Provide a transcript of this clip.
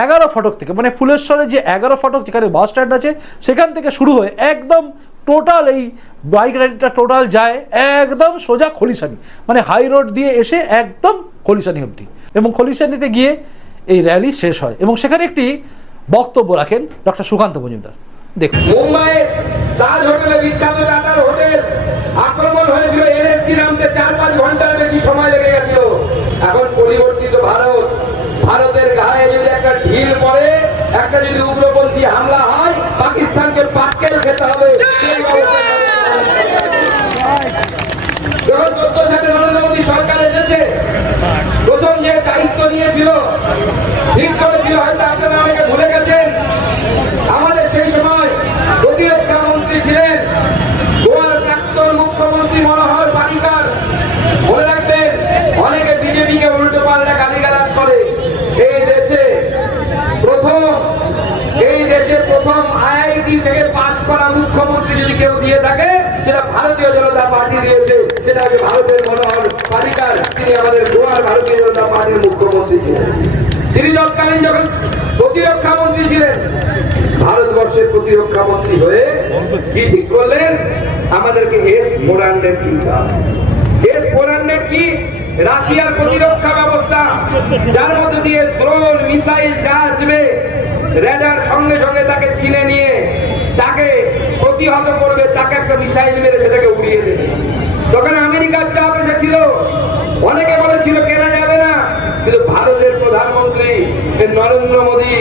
11 ফটক থেকে, মানে ফুলেশ্বরে যে 11 ফটক যেখানে বাস স্ট্যান্ড আছে সেখান থেকে শুরু হয়ে একদম টোটাল এই বাইক র্যালিটা টোটাল যায় একদম সোজা খলিশানি, মানে হাই রোড দিয়ে এসে একদম খলিশানি অবধি, এবং খলিশানিতে গিয়ে এই র্যালি শেষ হয়। এবং সেখানে একটি বক্তব্য রাখেন ডক্টর সুকান্ত মজুমদার। দেখুন, মুম্বাইয়ের তাজ হোটেলে, বিখ্যাত টাটার হোটেল আক্রমণ হয়েছিল, এনএসসি নামতে 4-5 ঘন্টার বেশি সময় লেগে গেছিল। এখন পরিবর্তিত ভারত, ভারতের গায়ে যদি একটা ঢিল পড়ে, একটা যদি উগ্রপন্থী হামলা হয়, পাকিস্তানকে পাটকেল খেতে হবে। যখন 14 সালে নরেন্দ্র মোদী সরকার এসেছে, প্রথম যে দায়িত্ব নিয়েছিল, ঠিক করেছিল, হয়তো আপনারা অনেকে ভুলে গেছেন, আমাদের সেই সময় প্রতিরক্ষা মন্ত্রী ছিলেন গোয়ার প্রাক্তন মুখ্যমন্ত্রী মনোহর পারিকার। মনে রাখবেন, অনেকে বিজেপিকে উল্টো পাল্টা গালিগালাজ করে। এই দেশে প্রথম আইআইটি থেকে পাশ করা মুখ্যমন্ত্রী যদি কেউ দিয়ে থাকে, সেটা ভারতীয় জনতা পার্টি দিয়েছে। সেটা হচ্ছে ভারতের মনোহর পারিকার। তিনি আমাদের গোয়ার ভারতীয় জনতা পার্টির মুখ্যমন্ত্রী ছিলেন। তিনি তৎকালীন যখন প্রতিরক্ষা মন্ত্রী ছিলেন, ভারতবর্ষের প্রতিরক্ষা মন্ত্রী হয়ে কি ঠিক করলেন? আমাদেরকে S-400 কিনতে হবে। S-400 কি? রাশিয়ার প্রতিরক্ষা ব্যবস্থা, যার মধ্যে দিয়ে ড্রোন, মিসাইল যা আসবে, রেডার সঙ্গে সঙ্গে তাকে চিনে নিয়ে তাকে প্রতিহত করবে, তাকে একটা মিসাইল মেরে সেটাকে উড়িয়ে দেবে। তখন আমেরিকার চাপ এসেছিল, অনেকে বলেছিল কেনা যাবে না, কিন্তু ভারতের প্রধানমন্ত্রী নরেন্দ্র মোদী